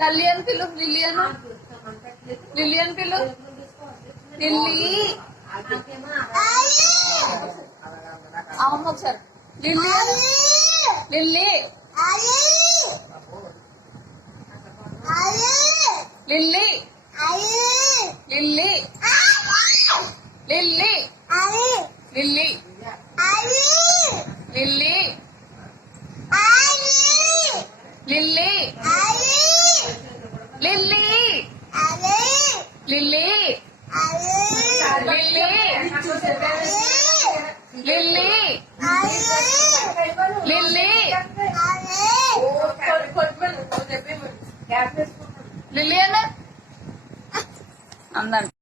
లలియన్ పిలు, Lillian Lillian పిలు, Lily అమ్మ ఒకసారి Lillian Lily Lily Lily Lily Lily Lily Lily Lily Lily Lily Lily Lily అన్న అందరు